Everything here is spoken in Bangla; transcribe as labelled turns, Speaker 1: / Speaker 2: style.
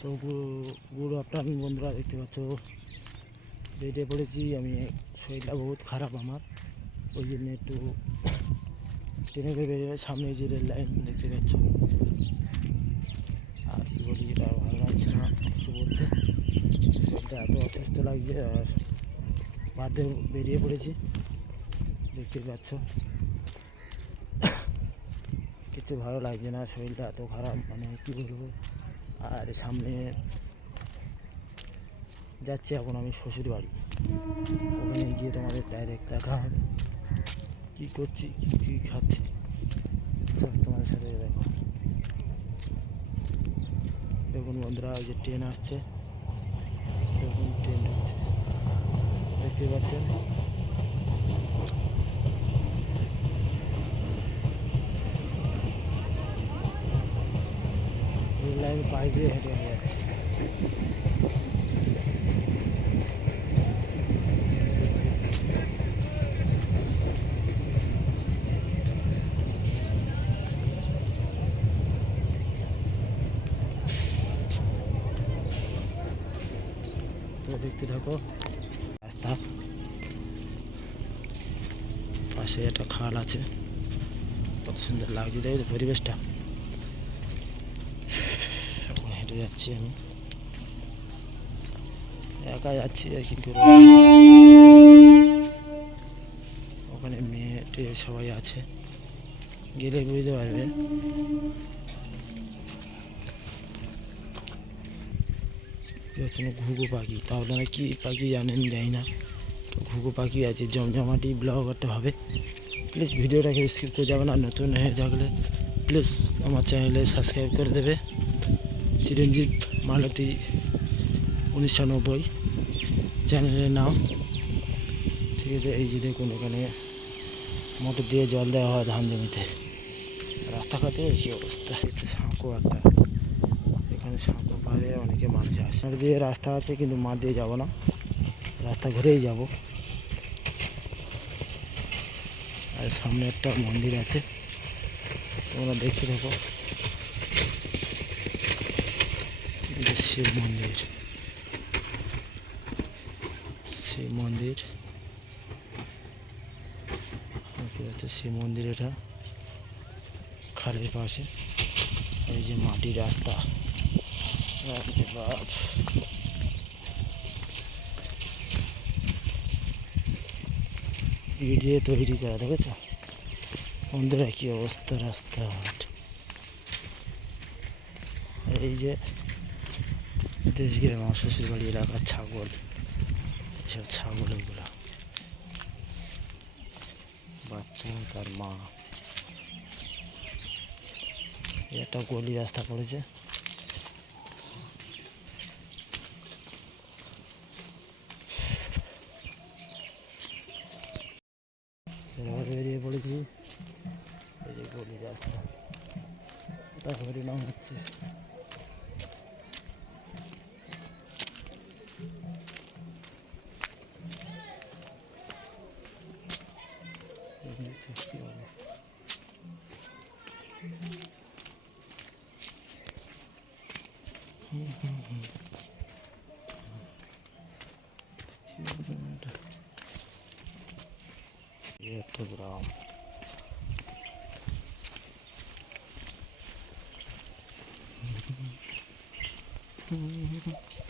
Speaker 1: তো গুড আফটারনুন বন্ধুরা দেখতে পাচ্ছ। বেরিয়ে পড়েছি, আমি শরীরটা বহুত খারাপ আমার। ওই জন্য একটু ট্রেনে বেরিয়ে সামনে যে রেল লাইন দেখতে পাচ্ছ। আর কি বলি যেটা ভালো লাগছে না কিছু বলতে। শরীরটা এত অসুস্থ লাগছে, আর বাদে বেরিয়ে পড়েছি। দেখতে পাচ্ছ। কিছু ভালো লাগছে না, শরীরটা এত খারাপ মানে কী বলব? আর সামনে যাচ্ছি এখন আমি শ্বশুর বাড়ি। ওখানে গিয়ে তোমাদের ডাইরেক্ট দেখা হবে কী করছি, কী কী খাচ্ছি। সব তোমাদের সাথে দেখো। দেখুন বন্ধুরা, ওই যে ট্রেন আসছে। দেখুন ট্রেন ঢুকছে দেখতে পাচ্ছেন? লাইন পাশ দিয়ে হেঁটে হেঁটে যাচ্ছে। দেখতে থাকো, রাস্তা। পাশে একটা খাল আছে। কত সুন্দর লাগছে দেখো পরিবেশটা। হেঁটে যাচ্ছি আমি। একা যাচ্ছি আর কি করব ওখানে মেয়ে টেয়ে সবাই আছে। গেলে বুঝতে পারবে। ঘুঘু পাখি। তা আপনারা কি পাখি জানেন, জানি না। তো ঘুঘু পাখি আছে, জমজমাটি ব্লগ একটা হবে। প্লিজ ভিডিওটাকে স্কিপ করে যাবে না নতুন হয়ে থাকলে প্লিজ আমার চ্যানেলে সাবস্ক্রাইব করে দেবে। চিরঞ্জিত মালতী উনিশশো নব্বই চ্যানেলের নাম। ঠিক আছে, এই যে দেখুন, এখানে মোটর দিয়ে জল দেওয়া হয় ধান জমিতে। রাস্তাঘাটে এই অবস্থা। হচ্ছে সাঁকো একটা। এখানে সাঁকো পারে অনেকে মানুষ আসে দিয়ে রাস্তা আছে, কিন্তু মাঠ দিয়ে যাব না। রাস্তা ঘুরেই যাব। আর সামনে একটা মন্দির আছে। তোমরা দেখতে থাকো এটা শিব মন্দির। শিব মন্দির। পাচ্ছ শিব মন্দির এটা। খালের পাশে। এই যে মাটির রাস্তা। বাপ। ইট দিয়ে তৈরি করা, দেখেছ? বন্ধুরা, কি অবস্থা রাস্তাঘাট। এই যে দেশগ্রাম আমার শ্বশুর বাড়ি এলাকার ছাগল। এসব ছাগল এগুলো বাচ্চা তার মা। একটা গলি রাস্তা পড়েছে। বেরিয়ে পড়েছি। এই যে গলি রাস্তা। ওটা হরিনাম হচ্ছে এই নিচে কি হবে? হুম,